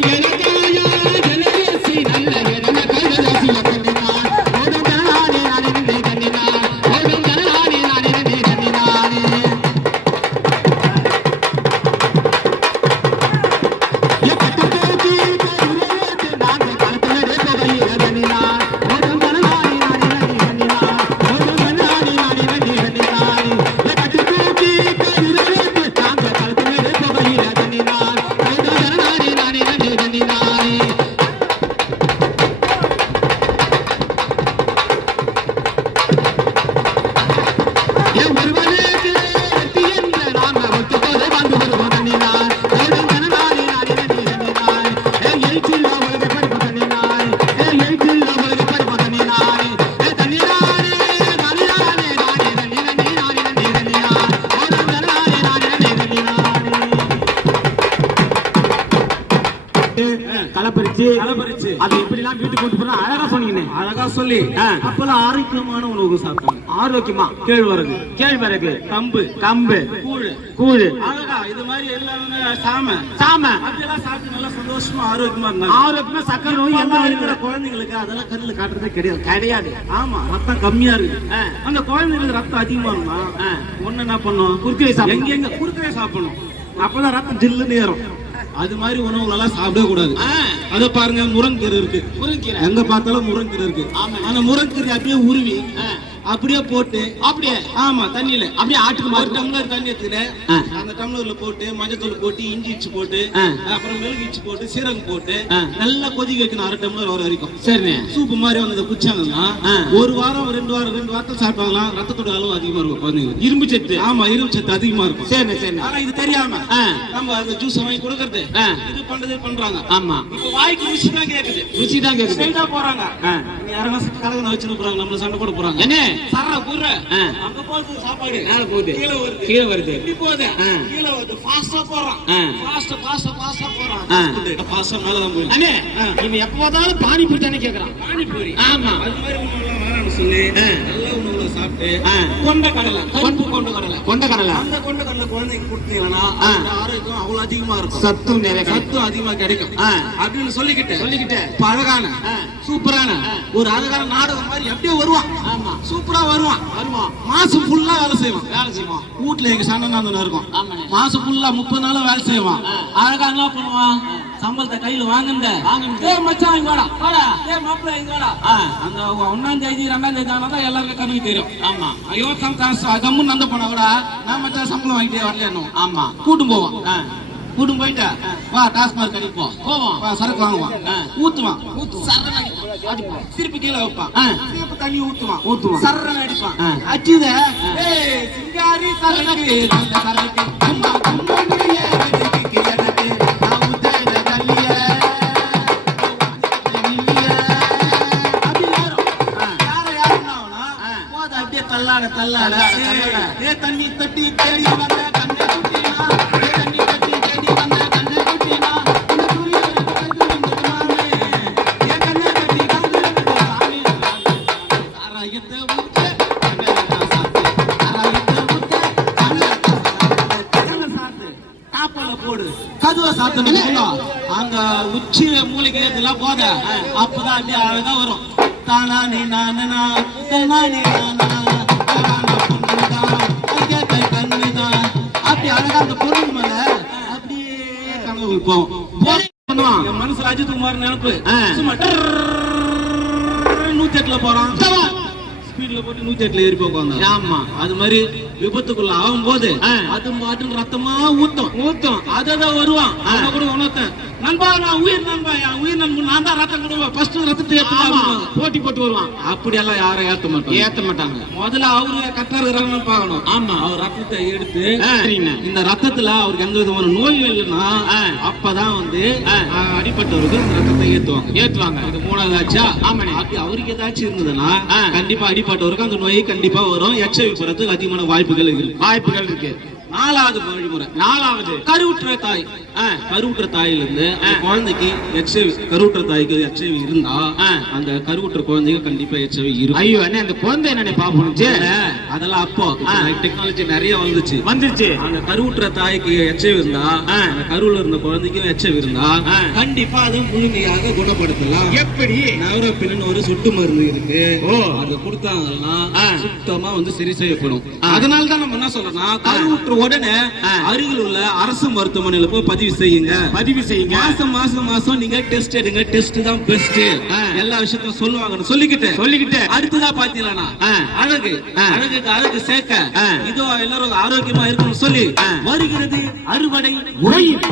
Mañana கலப்பரிச்சு கலப்பரிச்சு. அது எப்படி எல்லாம் வீட்டுக்கு கொண்டு போனா அழகா சொன்னீங்கண்ணே. அழகா சொல்லி. அப்பெல்லாம் ஆரோக்கியமான உணவு சாப்பிட்டாங்க. ஆரோக்கியமா? கேழ்வரகு. கேழ்வரகு. கம்பு. கம்பு. கூழ். கூழ். அழகா இது மாதிரி எல்லாமே சாம. சாம. அப்படியெல்லாம் சாப்பிட்டு நல்லா சந்தோஷமா ஆரோக்கியமா இருந்தாங்க. ஆரோக்கியமா சக்கரை நோய் நோயும் இருக்கிற குழந்தைங்களுக்கு அதெல்லாம் கண்ணுல காட்டுறதே கிடையாது. கிடையாது. ஆமா ரத்தம் கம்மியா இருக்கு. அந்த குழந்தைங்களுக்கு ரத்தம் அதிகமா ஆ. ஒண்ணு என்ன பண்ணும்? குறுக்கே சாப்பிடணும். எங்க எங்க குறுக்கவே சாப்பிடணும்? அப்பதான் ரத்தம் ஜில்லுன்னு ஏறும். அது மாதிரி உணவுகள் எல்லாம் சாப்பிடவே கூடாது. அத பாருங்க முருங்கீரை இருக்கு முருங்கீரை. எங்க பார்த்தாலும் முருங்கீரை இருக்கு. அந்த முருங்கீரை அப்படியே உருவி. அப்படியே போட்டு அப்படியே? ஆமா தண்ணியில. அப்படியே ஆட்டுக்கு ஒரு டம்ளர் தண்ணி எடுத்துக்கிட்டு ஆ. அந்த டம்ளர்ல போட்டு மஞ்சத்தூள் போட்டு இஞ்சி இச்சு போட்டு. அப்புறம் மிளகு இச்சு போட்டு சீரகம் போட்டு. நல்லா கொதிக்க வைக்கணும் அரை டம்ளர் வர வரைக்கும். சரிண்ணே. சூப்பு மாதிரி வந்ததை குடிச்சாங்கன்னா ஆ. ஒரு வாரம் ரெண்டு வாரம் ரெண்டு வாரத்தில் சாப்பிட்டாங்களாம் ரத்தத்தோட அளவு அதிகமா இருக்கும் குழந்தைங்களுக்கு. இரும்பு சத்து. ஆமா இரும்பு சத்து அதிகமா இருக்கும். சரிண்ணே சரிண்ணே. ஆனா இது தெரியாம. நம்ம அந்த ஜூஸ் வாங்கி கொடுக்கறது. இது பண்றது பண்றாங்க. ஆமா. இப்ப வாய்க்கு ருசி தான் கேக்குது. ருசி தான் கேக்குது போறாங்க. யாரும் கலகன வச்சுட்டு போறாங்க நம்மள சண்டை போட போறாங்க. என்ன சர்ற குர்ற ஆ. அங்க போகுது சாப்பாடு. மேல போகுது. கீழே வருது. கீழே வருது. போகுது. கீழே வருது. ஃபாஸ்டா போறான். ஃபாஸ்டா ஃபாஸ்டா ஃபாஸ்டா போறான். ஃபாஸ்டா மேல தான் போயிடும் அண்ணே. இவன் எப்ப பார்த்தாலும் பானிபூரி தானே கேக்குறான். பானிபூரி. ஆமா. அது மாதிரி வேணாம்னு சொல்லி ஆ. நல்ல உணவுல சாப்பிட்டு ஆ. கொண்ட கடலை கருப்பு கொண்ட கடலை கொண்ட கடலை அந்த கொண்ட கடலை குழந்தைக்கு கொடுத்தீங்கன்னா ஆரோக்கியம் அவ்வளவு அதிகமா இருக்கும் சத்தும் நிறைய. சத்தும் அதிகமா கிடைக்கும். அப்படின்னு சொல்லிக்கிட்டு சொல்லிக்கிட்டு. அழகான. சூப்பரான. ஒரு அழகான நாடகம் மாதிரி அப்படியே வருவான் ஆமா சூப்பரா வருவான் வருவான் மாசம் ஃபுல்லா வேலை செய்வான் வேலை செய்வோம் வீட்டுல எங்க சண்டை இருக்கும். மாசம் ஃபுல்லா முப்பது நாளும் வேலை செய்வான் ஆ. அழகா என்ன பண்ணுவான் சம்பளத்தை கையில வாங்குங்க. ஏ மச்சான் இங்க வாடா வாடா. ஏ மாப்பிள்ள இங்க வாடா. அந்த ஒன்னாம் தேதி ரெண்டாம் தேதி ஆனாதான் எல்லாருக்கும் கம்மி தெரியும் ஆமா ஐயோ சம் கம்முன்னு நந்த போனா கூட நான் மச்சான் சம்பளம் வாங்கிட்டே வரல ஆமா கூட்டும் போவான் ஆ. கூட்டும் போயிட்டா வா டாஸ்மார்க் கடைக்கு போ போவோம். வா சரக்கு வாங்குவான். ஊத்துவான் ஊத்துவோம். சரக்கு அடிப்பான் திருப்பி கீழே வைப்பான். திருப்பி தண்ணி ஊத்துவான் ஊத்துவான். சரக்கு அடிப்பான். அச்சுத ஏய் சிங்காரி சரக்கு சரக்கு அம்மா கும்பனியே தள்ளாட தள்ளாட. ஏ தண்ணி தட்டி தேடி வந்த கண்ணை குட்டினா? ஏ தண்ணி தட்டி தேடி வந்த கண்ணை குட்டினா? போடு. கதுவை சாத்தணும் அங்க உச்சி மூலிகை இதெல்லாம் போத? அப்பதான் அப்படியே அழகா வரும். தானா நீ நானா தானா நீ நானா அப்படி அழகா அந்த பொண்ணு மேல அப்படியே கனவு போவோம். என் மனசுல அஜித் குமார் நினைப்பு. சும்மா நூத்தி எட்டுல போறான் ஸ்பீட்ல போட்டு நூத்தி எட்டுல ஏறி போவாங்க ஆமா அது மாதிரி விபத்துக்குள்ள ஆகும் போது. அது பாட்டுன்னு ரத்தமா ஊத்தும் ஊத்தும் அததான் வருவான் கூட உணர்த்தேன் நண்பா நான் உயிர் நண்பா என் உயிர் நண்பன் நான் தான் ரத்தம் கொடுவேன் ஃபர்ஸ்ட் ரத்தத்தை ஆமா. ஏத்துவாங்க போட்டி போட்டு வருவான். அப்படியெல்லாம் யாரும் ஏத்த மாட்டாங்க. ஏத்த மாட்டாங்க. முதல்ல அவரு கரெக்டா இருக்கிறாங்கன்னு பார்க்கணும். ஆமா. அவர் ரத்தத்தை எடுத்து. இந்த ரத்தத்துல அவருக்கு எந்த விதமான நோய் இல்லைன்னா. அப்பதான் வந்து அடிபட்டவருக்கு அந்த ரத்தத்தை ஏத்துவாங்க. ஏத்துவாங்க. இது மூணாவது ஆச்சா? ஆமாண்ணே. அப்படி அவருக்கு ஏதாச்சும் இருந்ததுன்னா. கண்டிப்பா அடிபட்டவருக்கு அந்த நோய் கண்டிப்பா வரும். எச்சவி போறதுக்கு அதிகமான வாய்ப்புகள் இருக்கு. வாய்ப்புகள் இருக்கு. நாலாவது வழிமுறை நாலாவது கருவுற்ற தாய். கருவுற்ற தாயில இருந்து அந்த. குழந்தைக்கு எச்ஐவி கருவுற்ற தாய்க்கு எச்ஐவி இருந்தா. அந்த கருவுற்ற குழந்தைக்கு கண்டிப்பா எச்ஐவி இருக்கும் ஐயோ என்ன இந்த குழந்தை என்ன இல்ல, அதெல்லாம் அப்போ. டெக்னாலஜி நிறைய வந்துச்சு வந்துருச்சு அந்த கருவுற்ற தாய்க்கு எச்ஐவி இருந்தா. அந்த கருவுல இருந்த குழந்தைக்கும் எச்ஐவி இருந்தா. கண்டிப்பா அதை முழுமையாக குணப்படுத்தலாம் எப்படி நவரப்பின்னு ஒரு சொட்டு மருந்து இருக்கு ஓ. அது கொடுத்தாங்கன்னா. சுத்தமா வந்து சரி செய்யப்படும். அதனால தான் நம்ம என்ன சொல்றோம்னா கருவுற்ற உடனே. அருகில் உள்ள அரசு மருத்துவமனையில போய் பதிவு செய்யுங்க பதிவு செய்யுங்க மாசம் மாசம் மாசம் நீங்க டெஸ்ட் எடுங்க டெஸ்ட் தான் பெஸ்ட். எல்லா விஷயத்தையும் சொல்லுவாங்கன்னு சொல்லிக்கிட்டு சொல்லிக்கிட்டு அடுத்ததா பாத்தீங்களா ஆ. அழகு அதுக்கு அழகு சேர்க்க. இதோ எல்லாரும் ஆரோக்கியமா இருக்கணும் சொல்லி வருகிறது அறுவடை உரையின்